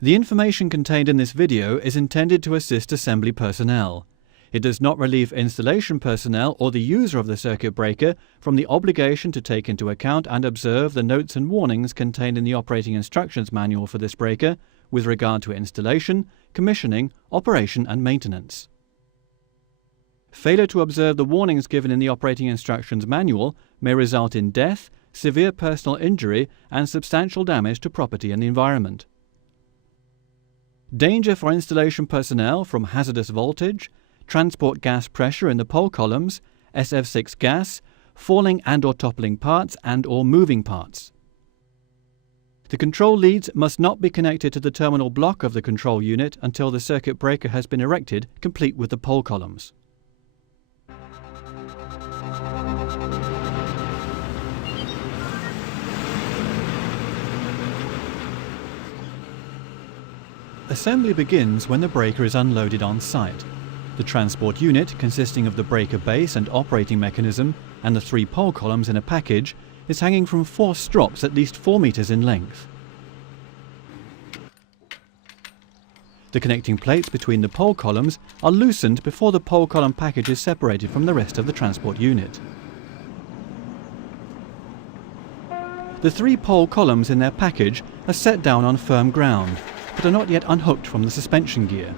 The information contained in this video is intended to assist assembly personnel. It does not relieve installation personnel or the user of the circuit breaker from the obligation to take into account and observe the notes and warnings contained in the operating instructions manual for this breaker with regard to installation, commissioning, operation and maintenance. Failure to observe the warnings given in the operating instructions manual may result in death, severe personal injury and substantial damage to property and the environment. Danger for installation personnel from hazardous voltage, transport gas pressure in the pole columns, SF6 gas, falling and/or toppling parts and/or moving parts. The control leads must not be connected to the terminal block of the control unit until the circuit breaker has been erected, complete with the pole columns. Assembly begins when the breaker is unloaded on site. The transport unit, consisting of the breaker base and operating mechanism and the 3 pole columns in a package, is hanging from 4 strops at least 4 meters in length. The connecting plates between the pole columns are loosened before the pole column package is separated from the rest of the transport unit. The 3 pole columns in their package are set down on firm ground, but are not yet unhooked from the suspension gear.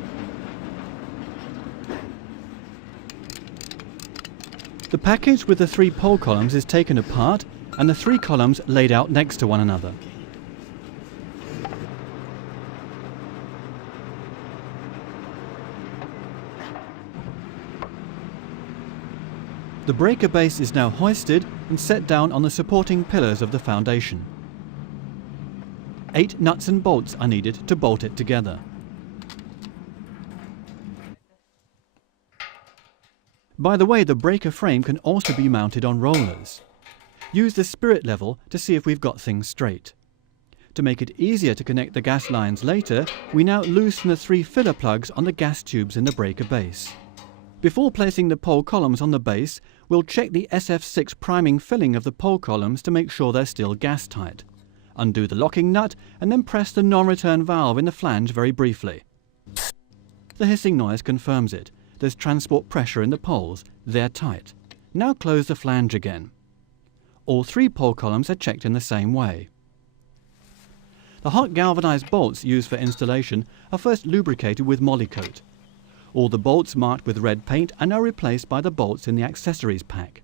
The package with the 3 pole columns is taken apart and the 3 columns laid out next to one another. The breaker base is now hoisted and set down on the supporting pillars of the foundation. 8 nuts and bolts are needed to bolt it together. By the way, the breaker frame can also be mounted on rollers. Use the spirit level to see if we've got things straight. To make it easier to connect the gas lines later, we now loosen the 3 filler plugs on the gas tubes in the breaker base. Before placing the pole columns on the base, we'll check the SF6 priming filling of the pole columns to make sure they're still gas tight. Undo the locking nut and then press the non-return valve in the flange very briefly. The hissing noise confirms it. There's transport pressure in the poles. They're tight. Now close the flange again. All 3 pole columns are checked in the same way. The hot galvanized bolts used for installation are first lubricated with Molykote. All the bolts marked with red paint are now replaced by the bolts in the accessories pack.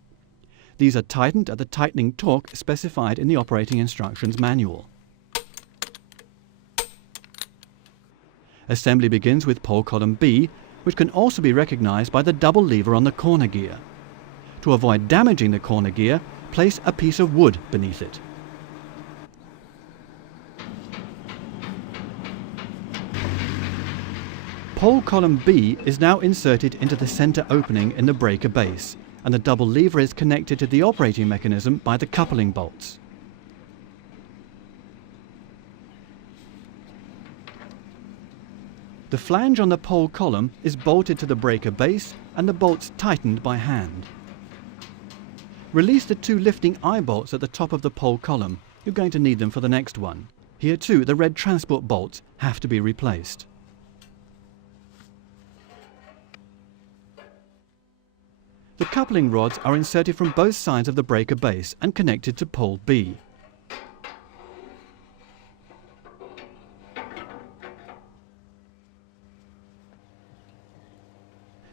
These are tightened at the tightening torque specified in the operating instructions manual. Assembly begins with pole column B, which can also be recognized by the double lever on the corner gear. To avoid damaging the corner gear, place a piece of wood beneath it. Pole column B is now inserted into the center opening in the breaker base, and the double lever is connected to the operating mechanism by the coupling bolts. The flange on the pole column is bolted to the breaker base and the bolts tightened by hand. Release the 2 lifting eye bolts at the top of the pole column. You're going to need them for the next one. Here too, the red transport bolts have to be replaced. The coupling rods are inserted from both sides of the breaker base and connected to pole B.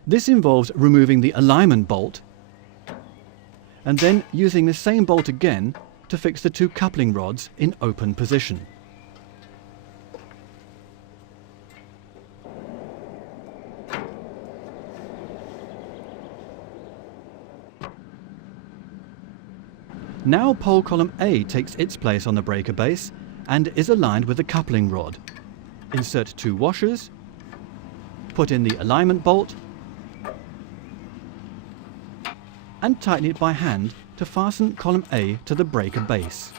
This involves removing the alignment bolt and then using the same bolt again to fix the 2 coupling rods in open position. Now pole column A takes its place on the breaker base and is aligned with the coupling rod. Insert 2 washers, put in the alignment bolt and tighten it by hand to fasten column A to the breaker base.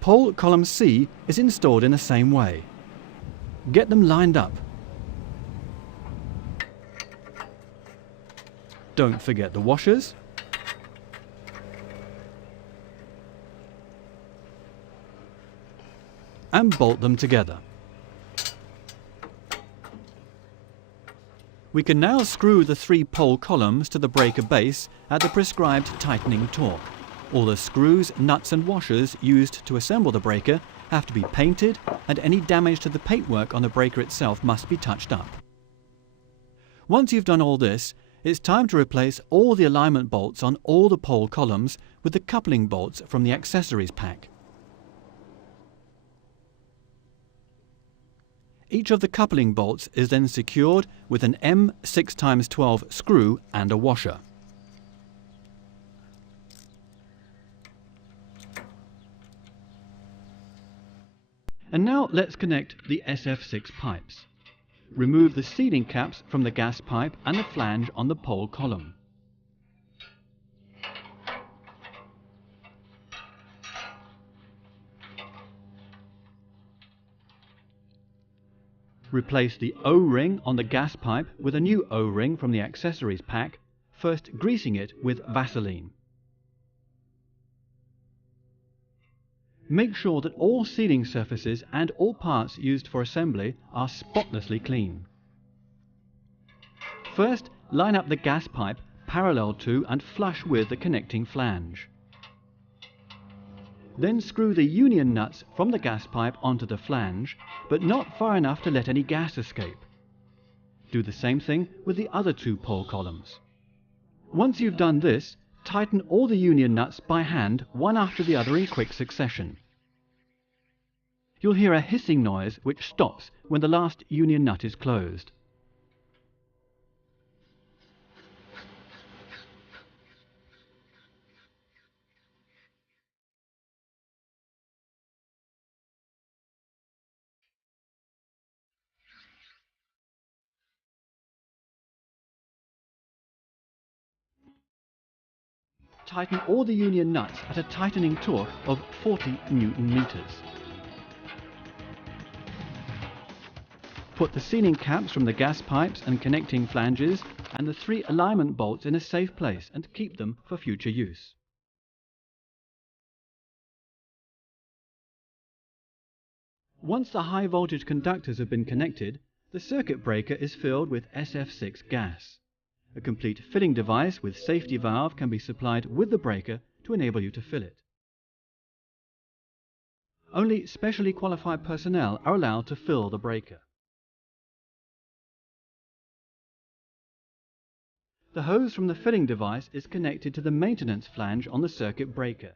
Pole column C is installed in the same way. Get them lined up. Don't forget the washers. and bolt them together. We can now screw the 3 pole columns to the breaker base at the prescribed tightening torque. All the screws, nuts and washers used to assemble the breaker have to be painted, and any damage to the paintwork on the breaker itself must be touched up. Once you've done all this, it's time to replace all the alignment bolts on all the pole columns with the coupling bolts from the accessories pack. Each of the coupling bolts is then secured with an M 6x12 screw and a washer. And now let's connect the SF6 pipes. Remove the sealing caps from the gas pipe and the flange on the pole column. Replace the O-ring on the gas pipe with a new O-ring from the accessories pack, first greasing it with Vaseline. Make sure that all sealing surfaces and all parts used for assembly are spotlessly clean. First, line up the gas pipe parallel to and flush with the connecting flange. Then screw the union nuts from the gas pipe onto the flange, but not far enough to let any gas escape. Do the same thing with the other 2 pole columns. Once you've done this, tighten all the union nuts by hand, one after the other in quick succession. You'll hear a hissing noise which stops when the last union nut is closed. Tighten all the union nuts at a tightening torque of 40 Newton meters. Put the sealing caps from the gas pipes and connecting flanges and the 3 alignment bolts in a safe place and keep them for future use. Once the high voltage conductors have been connected, the circuit breaker is filled with SF6 gas. A complete filling device with safety valve can be supplied with the breaker to enable you to fill it. Only specially qualified personnel are allowed to fill the breaker. The hose from the filling device is connected to the maintenance flange on the circuit breaker.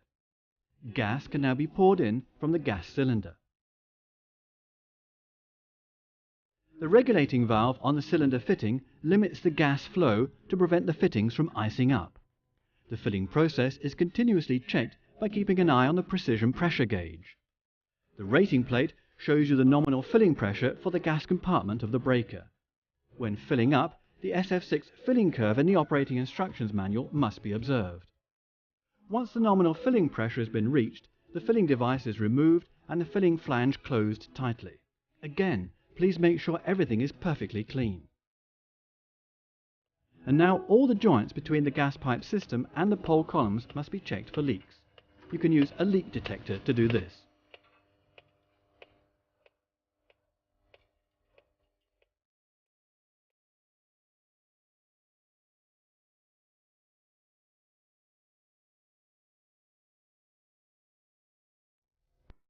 Gas can now be poured in from the gas cylinder. The regulating valve on the cylinder fitting limits the gas flow to prevent the fittings from icing up. The filling process is continuously checked by keeping an eye on the precision pressure gauge. The rating plate shows you the nominal filling pressure for the gas compartment of the breaker. When filling up, the SF6 filling curve in the operating instructions manual must be observed. Once the nominal filling pressure has been reached, the filling device is removed and the filling flange closed tightly. Again, please make sure everything is perfectly clean. And now all the joints between the gas pipe system and the pole columns must be checked for leaks. You can use a leak detector to do this.